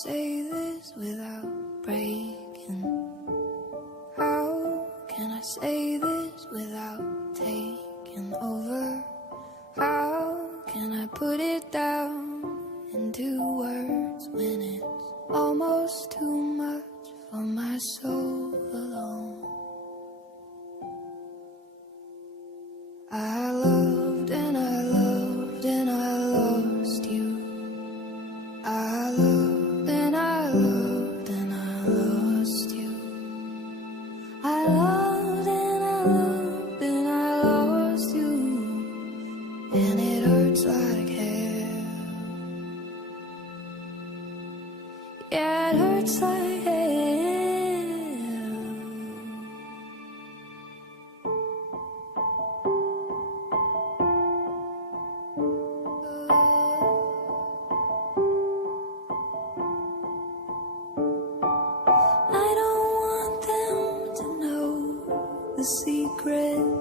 say this without breaking? How can I say this without taking over? How can I put it down into words when it's almost too much for my soul alone? I loved and I loved and I lost you. I loved and I loved and I lost you. I loved and I loved and I lost you. And it hurts like hell. Yeah, it hurts like hell. I don't want them to know the secret